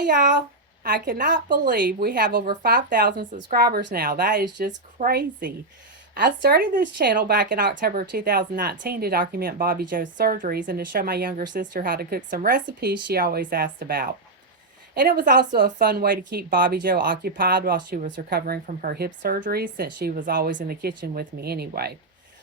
Hey y'all, I cannot believe we have over 5,000 subscribers now. That is just crazy. I started this channel back in October 2019 to document Bobbi Jo's surgeries and to show my younger sister how to cook some recipes she always asked about. And it was also a fun way to keep Bobbi Jo occupied while she was recovering from her hip surgery, since she was always in the kitchen with me anyway.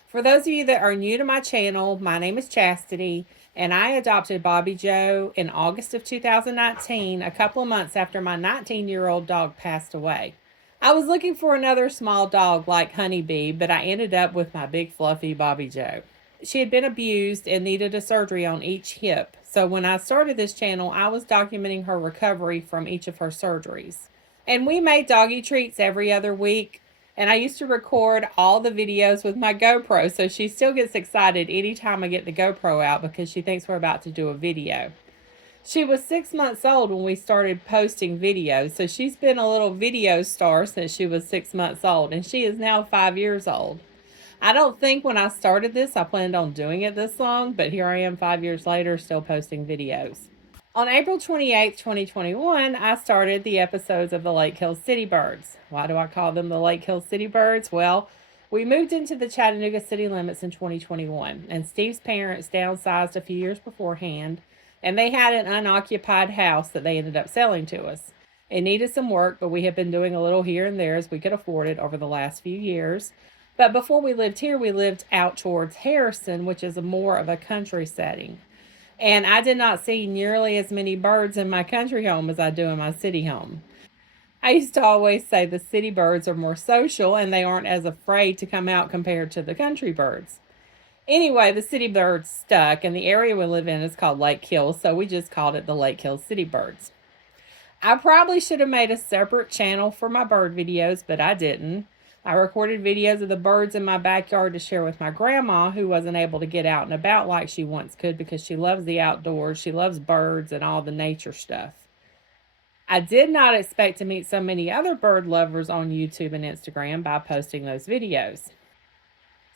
For those of you that are new to my channel, my name is Chastity, and I adopted Bobbi Jo in August of 2019, a couple of months after my 19-year-old dog passed away. I was looking for another small dog like Honeybee, but I ended up with my big fluffy Bobbi Jo. She had been abused and needed a surgery on each hip, so when I started this channel, I was documenting her recovery from each of her surgeries. And we made doggy treats every other week, and I used to record all the videos with my GoPro, so she still gets excited anytime I get the GoPro out because she thinks we're about to do a video. She was 6 months old when we started posting videos, so she's been a little video star since she was 6 months old, and she is now 5 years old. I don't think when I started this I planned on doing it this long, but here I am 5 years later still posting videos. On April 28th, 2021, I started the episodes of the Lake Hill City Birds. Why do I call them the Lake Hill City Birds? Well, we moved into the Chattanooga city limits in 2021, and Steve's parents downsized a few years beforehand, and they had an unoccupied house that they ended up selling to us. It needed some work, but we have been doing a little here and there as we could afford it over the last few years. But before we lived here, we lived out towards Harrison, which is more of a country setting. And I did not see nearly as many birds in my country home as I do in my city home. I used to always say the city birds are more social and they aren't as afraid to come out compared to the country birds. Anyway, the city birds stuck, and the area we live in is called Lake Hill, so we just called it the Lake Hill City Birds. I probably should have made a separate channel for my bird videos, but I didn't. I recorded videos of the birds in my backyard to share with my grandma, who wasn't able to get out and about like she once could because she loves the outdoors. She loves birds and all the nature stuff. I did not expect to meet so many other bird lovers on YouTube and Instagram by posting those videos.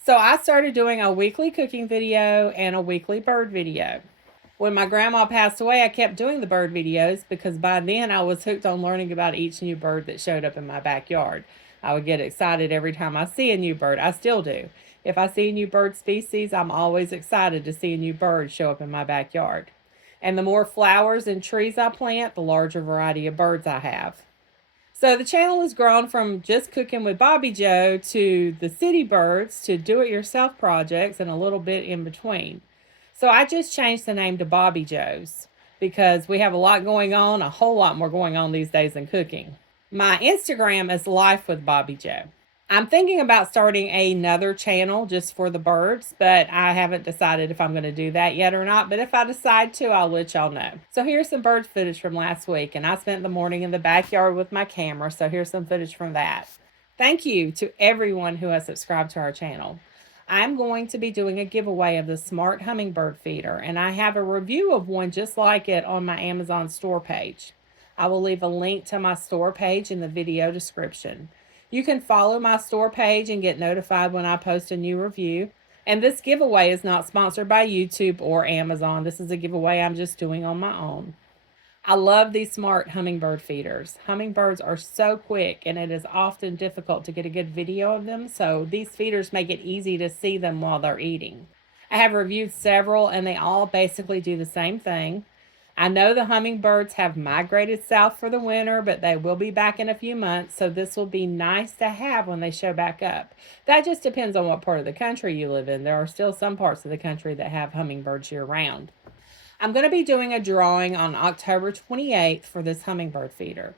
So I started doing a weekly cooking video and a weekly bird video. When my grandma passed away, I kept doing the bird videos because by then I was hooked on learning about each new bird that showed up in my backyard. I would get excited every time I see a new bird. I still do. If I see a new bird species, I'm always excited to see a new bird show up in my backyard. And the more flowers and trees I plant, the larger variety of birds I have. So the channel has grown from just cooking with Bobbi Jo to the city birds to do-it-yourself projects and a little bit in between. So I just changed the name to Bobbi Jo's because we have a lot going on, a whole lot more going on these days than cooking. My Instagram is Life with Bobbi Jo. I'm thinking about starting another channel just for the birds, but I haven't decided if I'm going to do that yet or not. But if I decide to, I'll let y'all know. So here's some bird footage from last week, and I spent the morning in the backyard with my camera, so here's some footage from that. Thank you to everyone who has subscribed to our channel. I'm going to be doing a giveaway of the Smart Hummingbird Feeder, and I have a review of one just like it on my Amazon store page. I will leave a link to my store page in the video description. You can follow my store page and get notified when I post a new review. And this giveaway is not sponsored by YouTube or Amazon. This is a giveaway I'm just doing on my own. I love these smart hummingbird feeders. Hummingbirds are so quick and it is often difficult to get a good video of them, so these feeders make it easy to see them while they're eating. I have reviewed several and they all basically do the same thing. I know the hummingbirds have migrated south for the winter, but they will be back in a few months, so this will be nice to have when they show back up. That just depends on what part of the country you live in. There are still some parts of the country that have hummingbirds year-round. I'm going to be doing a drawing on October 28th for this hummingbird feeder.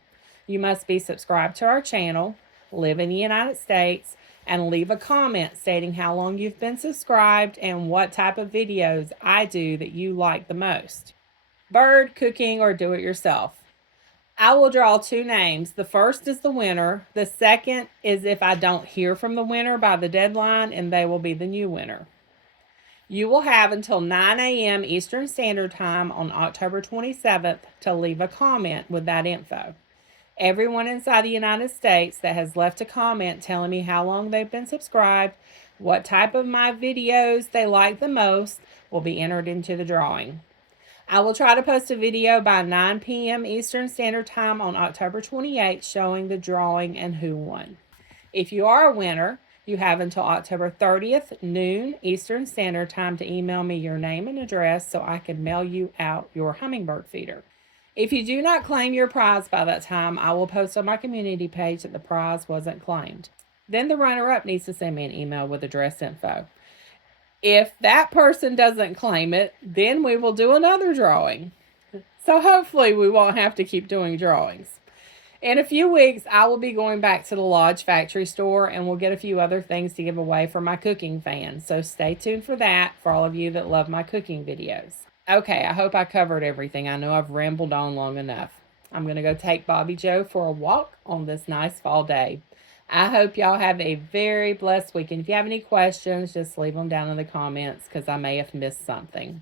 You must be subscribed to our channel, live in the United States, and leave a comment stating how long you've been subscribed and what type of videos I do that you like the most. Bird, cooking, or do-it-yourself. I will draw two names. The first is the winner. The second is if I don't hear from the winner by the deadline, and they will be the new winner. You will have until 9 a.m. Eastern Standard Time on October 27th to leave a comment with that info. Everyone inside the United States that has left a comment telling me how long they've been subscribed, what type of my videos they like the most, will be entered into the drawing. I will try to post a video by 9 p.m. Eastern Standard Time on October 28th showing the drawing and who won. If you are a winner, you have until October 30th, noon Eastern Standard Time to email me your name and address so I can mail you out your hummingbird feeder. If you do not claim your prize by that time, I will post on my community page that the prize wasn't claimed. Then the runner-up needs to send me an email with address info. If that person doesn't claim it, then we will do another drawing. So hopefully we won't have to keep doing drawings. In a few weeks, I will be going back to the Lodge Factory store and we'll get a few other things to give away for my cooking fans. So stay tuned for that for all of you that love my cooking videos. Okay, I hope I covered everything. I know I've rambled on long enough. I'm going to go take Bobbi Jo for a walk on this nice fall day. I hope y'all have a very blessed weekend. If you have any questions, just leave them down in the comments because I may have missed something.